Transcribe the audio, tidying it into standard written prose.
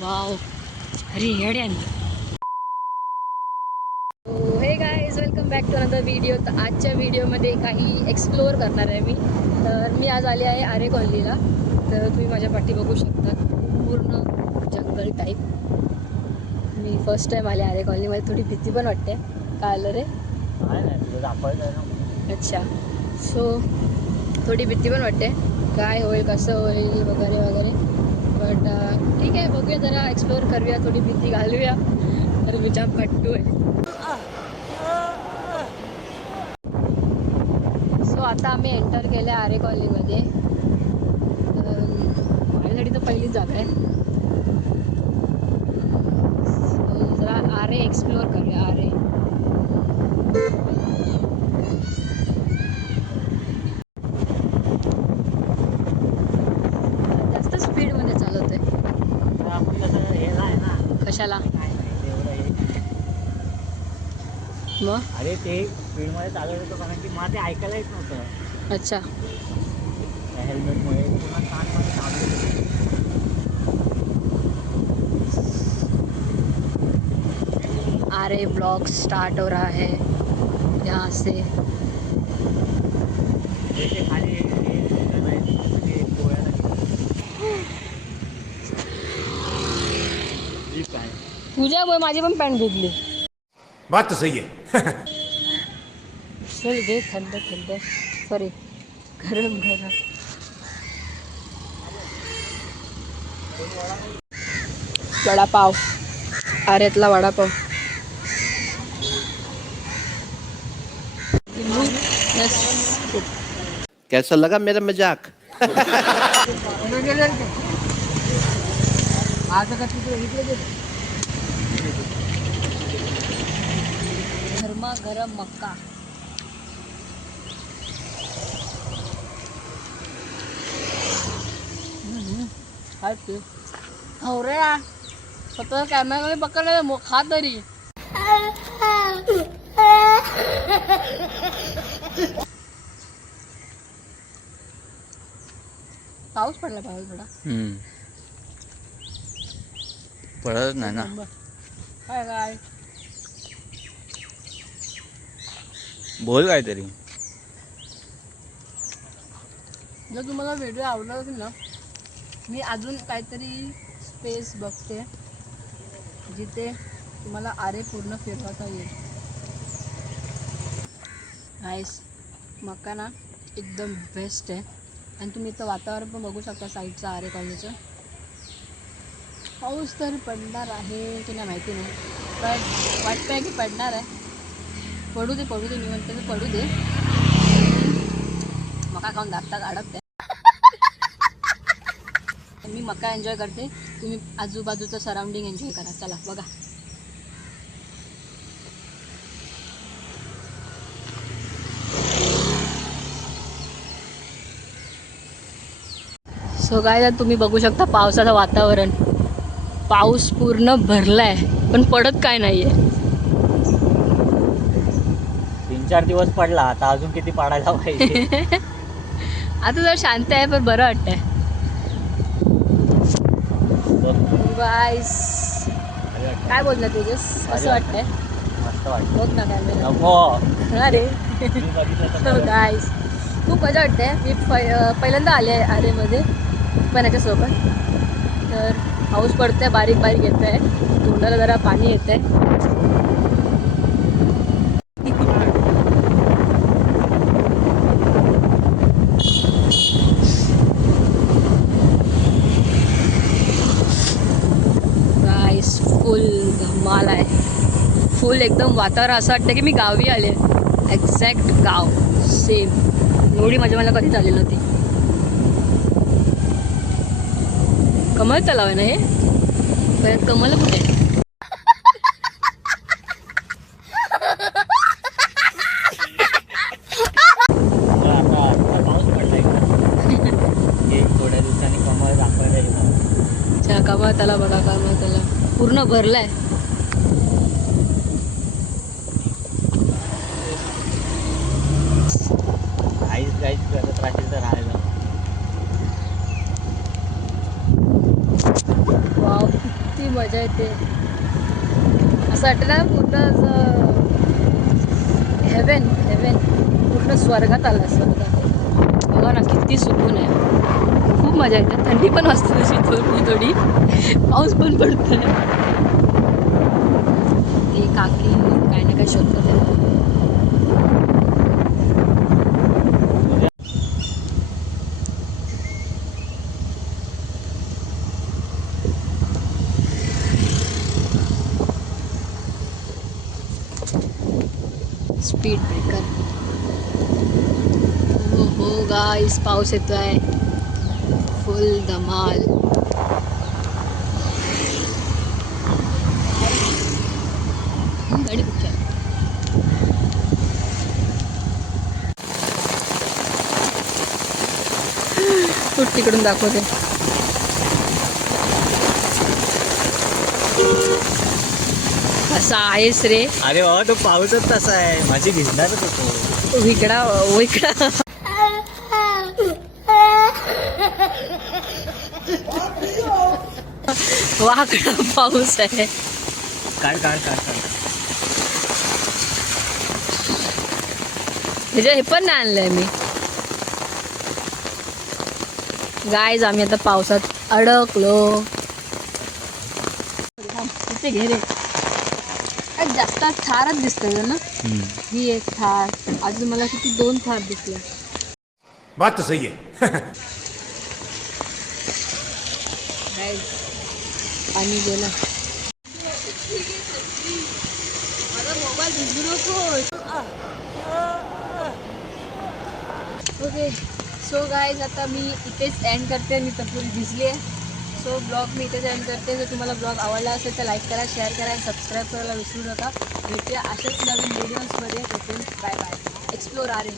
Wow अरे येड्यान. Hey guys welcome back to another video. तर आजच्या व्हिडिओमध्ये काही एक्सप्लोअर करणार आहे मी. तर मी आज आले आहे आरे कॉलनीला. तर तुम्ही माझ्या पाठी बघू शकता पूर्ण जंगल टाईप. मी फर्स्ट टाईम आले आरे कॉलनीमध्ये. थोडी भीती पण वाटते. काय आलं रे? अच्छा. सो थोडी भीती पण वाटते काय होईल कसं होईल वगैरे वगैरे. बट ठीक आहे, बघूया जरा एक्सप्लोअर करूया, थोडी भीती घालूया. तर मी जाम फट्टू आहे. सो आता आम्ही एंटर केलं आहे आरे कॉलनीमध्ये. माझ्यासाठी तर पहिलीच जागा आहे. सो जरा आरे एक्सप्लोअर करूया. आरे जास्त स्पीडमध्ये चालवत आहे. कशाला मग? अरे ते स्पीडमध्ये चालवत होतं कारण की मला ते ऐकायला येत नव्हतं. अच्छा. हेल्मेटमुळे पुन्हा कानमध्ये थांबले. आरे ब्लॉग स्टार्ट हो रहा है यहाँ से. खाली तुझ्यामुळे माझी पण पॅन्ट भिजली. बात तो सही है. चल घे थंड थंड, सॉरी गरम गरम. वडापाव, आरेतला वडापाव. कैसा लगा मेरा मजाक? गरमा गरम मक्का. हो रे स्वतः कॅमेरा पकडले मग खा तरी. पाऊस पडला पाऊस थोडा. पडत नाही ना. काय काय बोल काहीतरी. जर तुम्हाला व्हिडिओ आवडला असेल ना, मी अजून काहीतरी स्पेस बघते जिथे तुम्हाला आरे पूर्ण फिरवता येईल. नाईस. मका ना एकदम बेस्ट आहे. आणि तुम्ही इथं वातावरण पण बघू शकता साईडचं आरे कॉलनीचं. पाऊस तर पडणार आहे की नाही माहिती नाही, पण वाटतं आहे की पडणार आहे. पडू दे मी म्हणते मी पडू दे. मका खाऊन दाखतात अडकते. मी मका एन्जॉय करते, तुम्ही आजूबाजूचं सराउंडिंग एन्जॉय करा. चला बघा. सो काय तुम्ही बघू शकता पावसाचं वातावरण. पाऊस पूर्ण भरलाय पण पडत काय नाहीये. 3-4 दिवस पडला, आता अजून किती पडायला पाहिजे. आता जर शांत आहे पण बरं वाटतंय. गाईस काय बोलला तेजस, कसं वाटतंय? मस्त वाटतं. बघ ना कॅमेरा. नको. अरे गाईस खूप मजा वाटते. मी पहिल्यांदा आले आहे आरेमध्ये पण याच्यासोबत. तर पाऊस पडतोय, बारीक बारीक येत आहे, तोंडाला जरा पाणी येत आहे. गाईस फुल धमाल आहे. फुल एकदम वातावरण असं वाटतं की मी गावी आले. एक्झॅक्ट गाव सेम. एवढी मजा मला कधीच आली नव्हती. कमल तलाव आहे ना हे? परत कमल कुठे? आता पाऊस पडलाय का? थोड्या दिवसांनी कमळ दाखवायला येईल. अच्छा कमल तलाव बघा. कमल तलाव पूर्ण भरलाय. आईस करत राहशील तर राहायला. किती मजा येते. असं वाटतं ना पूर्ण हेवन हेवन, पूर्ण स्वर्गात आलं स्वर्गात. बघा ना किती सुकून आहे, खूप मजा येते. थंडी पण असते तशी थोडी थोडी, पाऊस पण पडतोय. हे काकी काय ना काय शोधतात आहे. Speed breaker. हो गाईस, पाऊस येतोय फुल धमाल. गाडी कुठे आहे? तू तिकडून दाखवते. असा आहेस रे. अरे बाबा तो पाऊसच तसा आहे, माझी भिजणारच होतो. विकडा विकडा. वाकडा पाऊस आहे. काढ काढ काढ काढ. म्हणजे हे पण नाही आणलंय मी. गाईज आम्ही आता पावसात अडकलो. इथे घे रे. जास्त थारच दिसतोय ना. ही एक थार, अजून मला किती 2 थार दिसले. बात तो सही है. गाईज पाणी गेलं. ओके सो गाईज आता मी इथेच एंड करते. मी तर पुरी भिजली आहे. सो ब्लॉग मी इथेच एंड करते. जर तुम्हाला ब्लॉग आवडला असेल तर लाईक करा, शेअर करा आणि सबस्क्राईब करायला विसरू नका. भेटूया अशाच नवीन व्हिडिओजमध्ये. Bye bye. एक्सप्लोर आरे.